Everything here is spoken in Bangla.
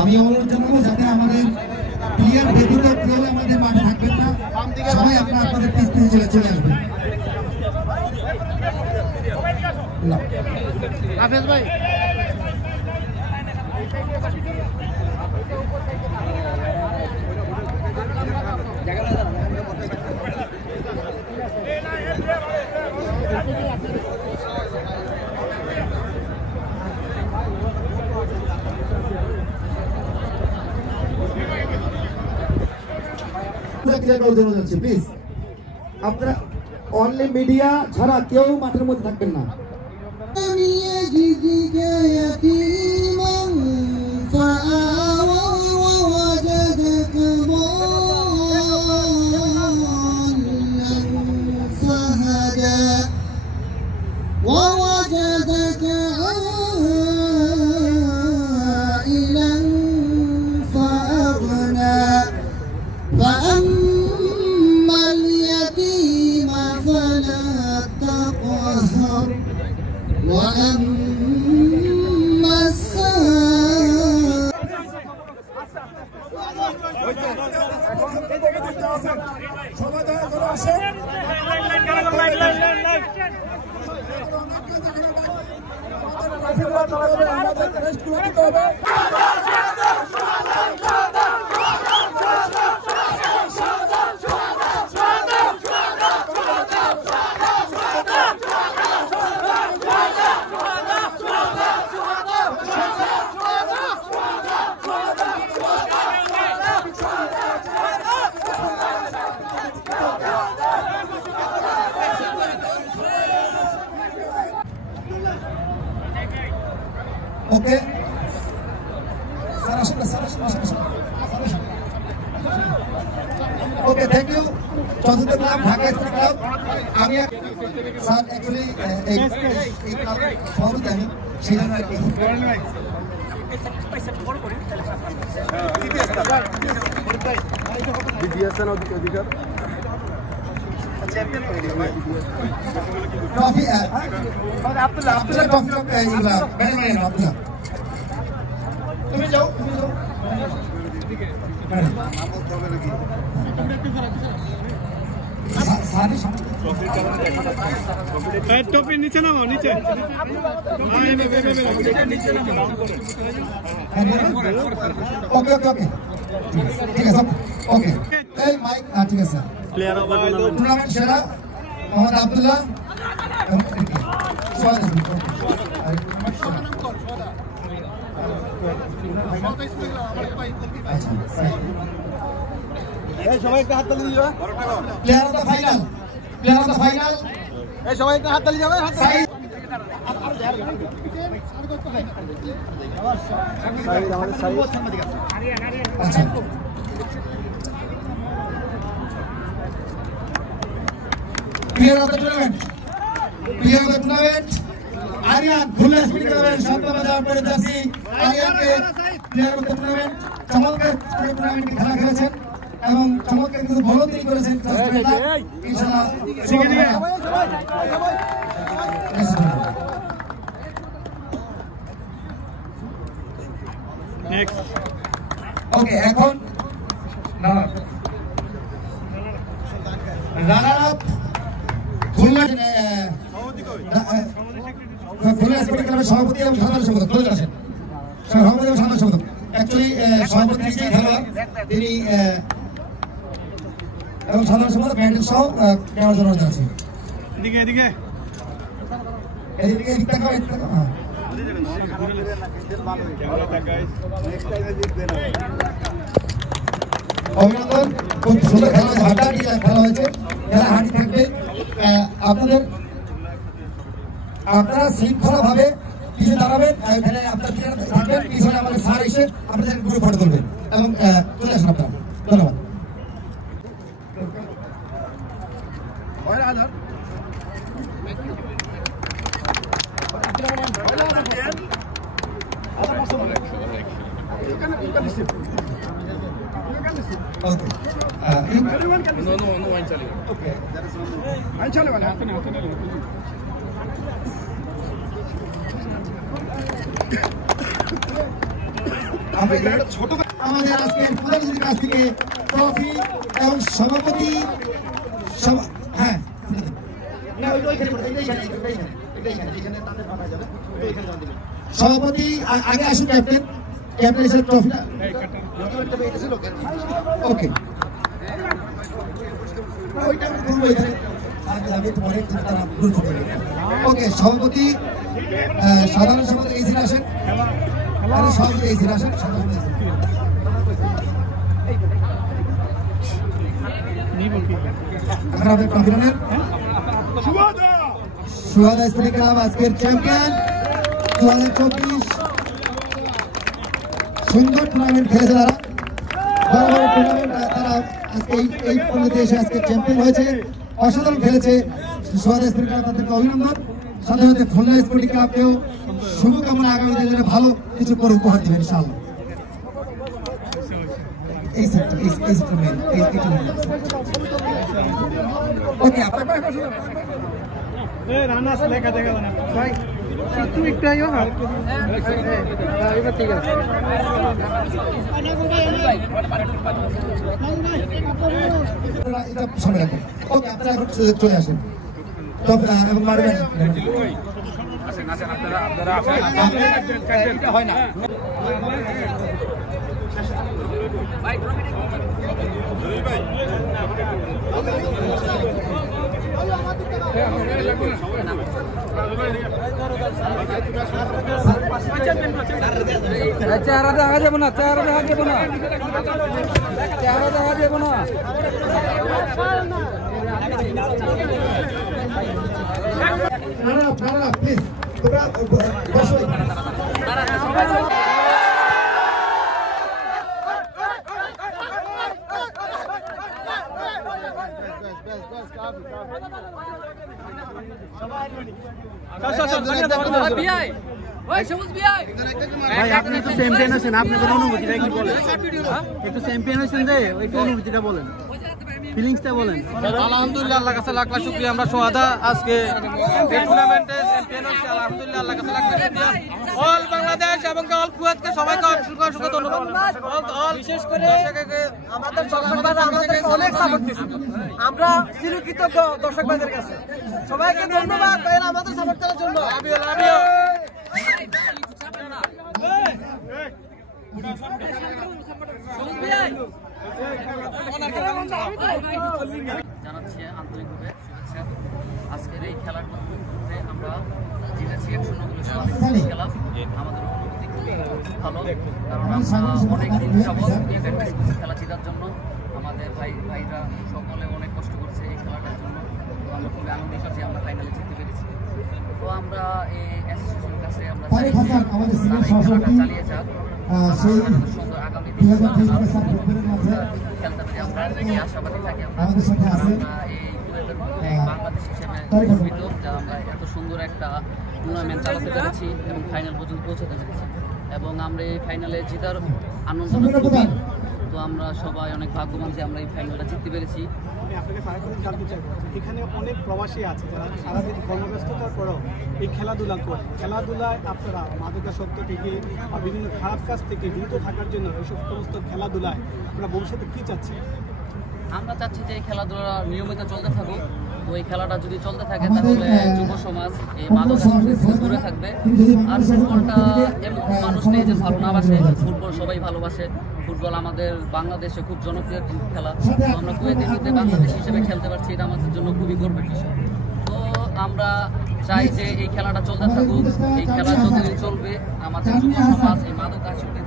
আমি অনুরোধ জানাবো যাতে আমাদের প্লেয়ার ব্যতীত কেউ আমাদের মাঠে থাকবেন না, সবাই আপনাদের পিছ থেকে চলে আসবেন। হাফেজ ভাই প্লিজ আপনারা অনলি মিডিয়া ছাড়া কেউ মাঠের মধ্যে থাকবেন না। Okay okay thank you Chowdhury club Dhaka sports club আমি স্যার एक्चुअली এই ক্লাব সভাপতি আমি শিলান ভাই বিডিএসএন অধিকার चैंपियन हो गया ट्रॉफी और अब्दुल्ला ट्रॉफी का इला मैंने अब्दुल्ला तुम्हें जाओ टॉपी नीचे ना हो नीचे ओके ओके ओके ठीक है सब ओके माइक ठीक है सर प्लेयर ऑफ टूर्नामेंट सेरा मोहम्मद अब्दुल्ला সবাই একটা হাত তালি দিও প্লেয়ার অফ দ্য ফাইনাল এই সবাই একটা হাত তালি যাবে হাত তালি আচ্ছা player of the tournament Aryan full speed করবেন সপ্তম যাওয়ার পরে যাচ্ছি আরিয়ানকে প্লেয়ার অফ দ্য টুর্নামেন্ট চমৎকার টুর্নামেন্ট খেলা খেলেছেন এবং চমৎকার কিন্তু ভলন্টারি করেছেন ইনশাআল্লাহ নেক্সট ওকে এখন রানার আপ খুলনা স্পোর্টিং ক্লাবের সভাপতি এবং সাধারণ সম্পাদক চলে আসেন সভাপতি এবং সাধারণ সম্পাদক অ্যাকচুয়ালি সভাপতি যে খেলোয়াড় তিনি এবং সাধারণ সম্পাদক ব্যান্ডেল সহ নেওয়ার জন্য জানাচ্ছি এদিকে এদিকে এদিকে এদিকে অভিনন্দন খুব সুন্দর খেলা হয়েছে হাড্ডাহাড্ডি খেলা হয়েছে খেলা হাঁটি থাকবে আপনারা শৃঙ্খলা ভাবে পিছনে দাঁড়াবেন এখানে আপনার থাকবেন পিছনে আমাদের স্যার এসে আপনাদের গ্রুপ ফটো তুলবেন এবং চলে আসুন আপনারা ধন্যবাদ Okay. No, I'm telling you. Okay. I'm telling you. আমাদের আজকের প্রধানমন্ত্রীর কাছ থেকে ট্রফি এবং সভাপতি হ্যাঁ সভাপতি আগে আসুন ক্যাপ্টেন ক্যাপ্টেন হিসেবে ট্রফিটা ওকে ওকে সভাপতি সাধারণ সভাপতি এই সিটে আসেন সভাপতি এই সিটে আসেন আপনাদের কনফিডেন্ট সুহাদা স্ত্রী ক্লাব আজকের চ্যাম্পিয়ন 2024 সুন্দর টুর্নামেন্ট খেলেছে তারা টুর্নামেন্ট তারা আজকে এই পর্যায়ে এসে আজকে চ্যাম্পিয়ন হয়েছে অসাধারণ খেলেছে সুহাদা স্ত্রী ক্লাব তাদেরকে অভিনন্দন সাথে সাথে খুলনা স্পোর্টিং ক্লাবকেও শুভকামনা আগামী দিনে ভালো কিছু করে উপহার দেবেন ইনশাআল্লাহ এই সেক্টর মেন ওকে রানা লেখা দেখা না ভাই তুমি একটু আইও না এবার ঠিক আছে এটা সামনে রাখবেন ওকে আপনারা এখন চলে আসেন এবং মারবেন আসেন আসেন আপনারা আসেন এটা হয় না ভাই চেহারা দেখা যাবো না চেহারা দেখা যাবো না চেহারা দেখা যাবো না প্লিজ তোমরা বসো আপনি তো চ্যাম্পিয়ন আছেন আপনাদের অনুভূতিটা কি বলেন একটু চ্যাম্পিয়ন হয়েছেন যে একটু অনুভূতিটা বলেন ফিলিংসটা বলেন আলহামদুলিল্লাহ আল্লাহর কাছে লাখ লাখ শুকরিয়া আমরা সোহাদা আজকে এই টুর্নামেন্টে চ্যাম্পিয়ন হয়েছি আলহামদুলিল্লাহ আল্লাহর কাছে লাখ লাখ শুকরিয়া অল বাংলাদেশ এবং অল কুয়েতকে সবাইকে অসংখ্য ধন্যবাদ অল বিশেষ করে আমাদের দর্শকরা আমাদের অনেক সাপোর্ট দিয়েছে আমরা চিরকৃতজ্ঞ দর্শকদের কাছে সবাইকে ধন্যবাদ আমাদের সাপোর্ট করার জন্য জানাচ্ছি আন্তরিকভাবে শুভেচ্ছা আজকের এই খেলার মধ্যে আমরা জিতেছি 1-0 খেলা আমাদের অনুভূতি খুবই ভালো কারণ আমরা অনেকদিন যাবৎ এই প্র্যাকটিস করছি খেলা জেতার জন্য আমাদের ভাইরা সকলে অনেক কষ্ট করছে এই খেলাটার জন্য তো আমরা খুবই আনন্দিত যে আমরা ফাইনালে জিততে পেরেছি তো আমরা এই অ্যাসোসিয়েশনের কাছে আমরা খেলাটা চালিয়ে যাক সুন্দর আগামী দিন খেলতে পারি আমরা আশাবাদী থাকি আমরা এই বাংলাদেশ হিসেবে গর্বিত যে আমরা এত সুন্দর একটা টুর্নামেন্ট চালাতে পেরেছি এবং ফাইনাল পর্যন্ত পৌঁছাতে পেরেছি এবং আমরা এই ফাইনালে জেতার আনন্দটা খুবই তো আমরা সবাই অনেক ভাগ্যবান যে আমরা এই ফাইনালটা জিততে পেরেছি আমি আপনাকে সারাদিন জানতে চাইবো এখানে অনেক প্রবাসী আছে যারা সারাদিন কর্মব্যস্ততার পরেও এই খেলাধুলা করে খেলাধুলায় আপনারা মাদকাসক্ত থেকে বা বিভিন্ন খারাপ কাজ থেকে বিরত থাকার জন্য এইসব সমস্ত খেলাধুলায় আপনারা ভবিষ্যতে কী চাচ্ছেন আমরা চাচ্ছি যে এই খেলাধুলা নিয়মিত চলতে থাকুক তো এই খেলাটা যদি চলতে থাকে তাহলে যুব সমাজ এই মাদকাসক্তি দূরে থাকবে আর ফুটবলটা এমন মানুষ নেই যে ভালো না বাসে ফুটবল সবাই ভালোবাসে ফুটবল আমাদের বাংলাদেশে খুব জনপ্রিয় খেলা তো আমরা কুয়েতের মধ্যে বাংলাদেশ হিসেবে খেলতে পারছি এটা আমাদের জন্য খুবই গর্বের বিষয় তো আমরা চাই যে এই খেলাটা চলতে থাকুক এই খেলা যতদিন চলবে আমাদের যুব সমাজ এই মাদকাসক্তি